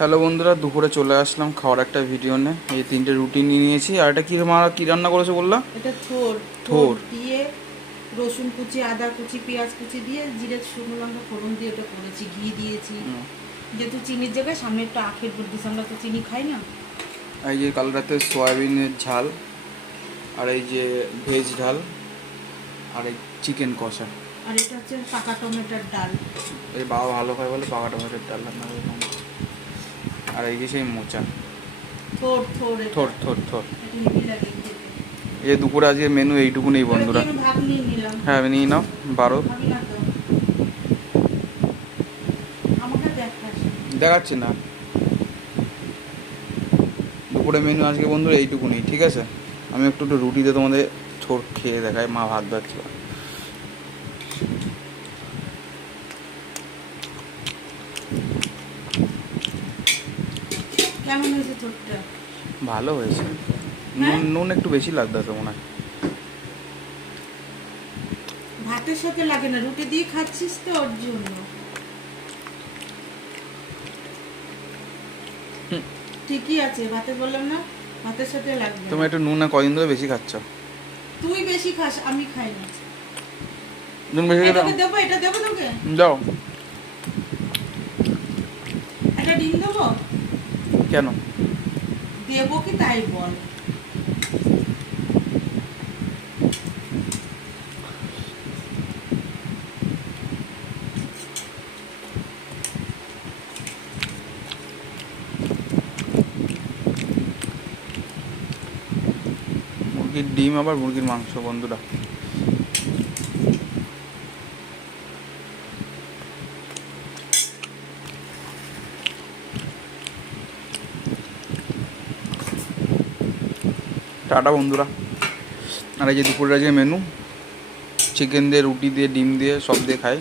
Hello বন্ধুরা, দুপুরে চলে আসলাম খাওয়ার একটা ভিডিও নিয়ে। এই 3টে রুটি নিয়ে নিয়েছি। আর এটা কি রান্না করেছো বললা? এটা থোর থোর থোর। দিয়ে রসুন কুচি, আদা কুচি, পেঁয়াজ কুচি দিয়ে জিরে শুকনো লঙ্কা ফোড়ন দিয়ে ওটা করেছি, ঘি দিয়েছি। যেহেতু চিনির জায়গায় সামনে একটা আখের গুড় দিয়েছি, আমরা তো চিনি খাই না। এই যে কাল রাতে সয়াবিনের ঝাল, আর এই যে ভেজ ঝাল, আর এই চিকেন কষা। আর এটা হচ্ছে পাকা টমেটোর ডাল। এই বাবা ভালো খায় বলে পাকা টমেটোর ডাল রান্না করলাম। আর এই যে সেই মোচা। থোর থোর থোর থোর থোর। এটা হেভি লাগে খেতে। এই যে দুপুরে আজকে মেনু এইটুকু নেই বন্ধুরা। আমি ভাগ নিয়ে নিলাম। হ্যাঁ, আমি নিয়ে নাও 12। খাবি না তো? আমাকে দেখাস। দেখাচ্ছি না। দুপুরে মেনু আজকে বন্ধুরা এইটুকু নেই, ঠিক আছে? আমি একটু রুটিতে তোমাদের থোর খেয়ে দেখাই। মা ভাত বাড়ছে। কেমন হয়েছে থোরটা? ভালো হয়েছে। হ্যাঁ? নুন একটু বেশি লাগতেছে মনে হয়। ভাতের সাথে লাগে না, রুটি দিয়ে খাচ্ছিস তো ওর জন্য। ঠিকই আছে, ভাতে বললাম না ভাতের সাথে লাগবে তুমি না। একটু নুন না কদিন ধরে বেশি খাচ্ছ। তুই বেশি খাস, আমি খাই না। নুন বেশি খেতে এটাকে দেবো, এটা দেবো তোকে? দাও। একটা ডিম দেবো? কেন? দেবো কি তাই বল। মুরগির ডিম আবার মুরগির মাংস বন্ধুরা। টাটা বন্ধুরা। আর এই যে দুপুরের যে মেনু, চিকেন দিয়ে, রুটি দিয়ে, ডিম দিয়ে, সব দিয়ে খাই।